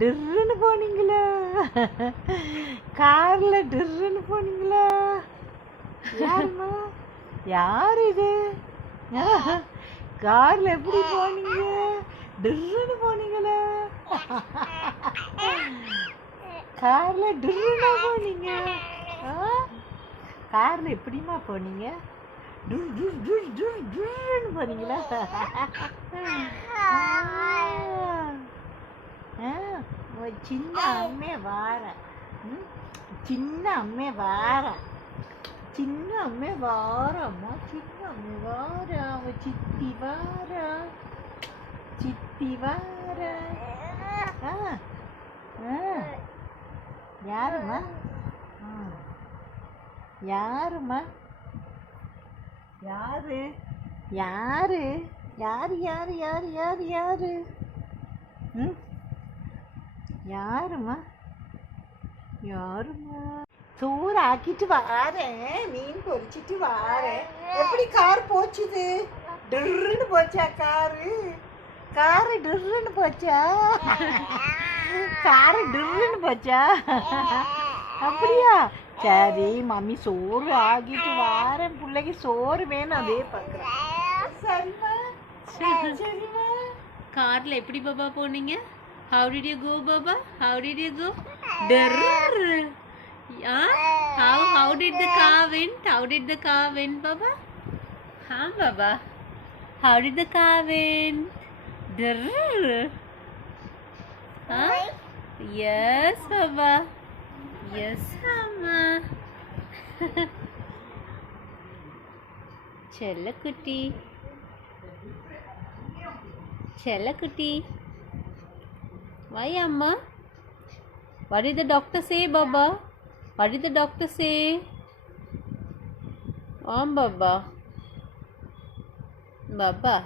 டிர்ன்னு போனீங்களா? கார்ல டிர்ன்னு போனீங்களா? யாருமா? யார் இது? கார்ல எப்படி போனீங்க? டிர்ன்னு போனீங்களா? கார்ல டிர்னா போனீங்க? கார்ல எப்படிமா போனீங்க? டுர் டுர் டுர் டுர் டுர்ன்னு போனீங்களா? சின்ன அம்மே வாரேன். சின்ன அம்மே வாரேன். சின்ன அம்மே வாரம்மா. சின்ன அம்மே வாரா. அவ சித்தி வாரா. சித்தி வாரா. யாருமா? யாருமா? யாரு? யாரு? யாரு யாரு யாரு யாரு யாரு? யாருமா? யாருமா? சோறு ஆக்கிட்டு வாரேன். மீன் பொரிச்சிட்டு வாரேன். எப்படி கார் போச்சுது? டிர்ன்னு போச்சா காரு? காரு டிர்ன்னு போச்சா? காரு டிர்ன்னு போச்சா? அப்படியா? சரி மம்மி சோறு ஆக்கிட்டு வாரேன். பிள்ளைக்கு சோறு வேணும். அதே பார்க்குறேன். சரிம்மா. சரிம்மா. கார்ல எப்படி பாபா போனீங்க? How did you go, Baba? How did you go? Drrrr. How did the car went? How did the car went, Baba? Baba. How did the car went? Drrrr. Yes, Baba. Yes, Mama. செல்லக்குட்டி. செல்லக்குட்டி. Why, Amma? What did the doctor say, Baba? What did the doctor say? Baba. Baba.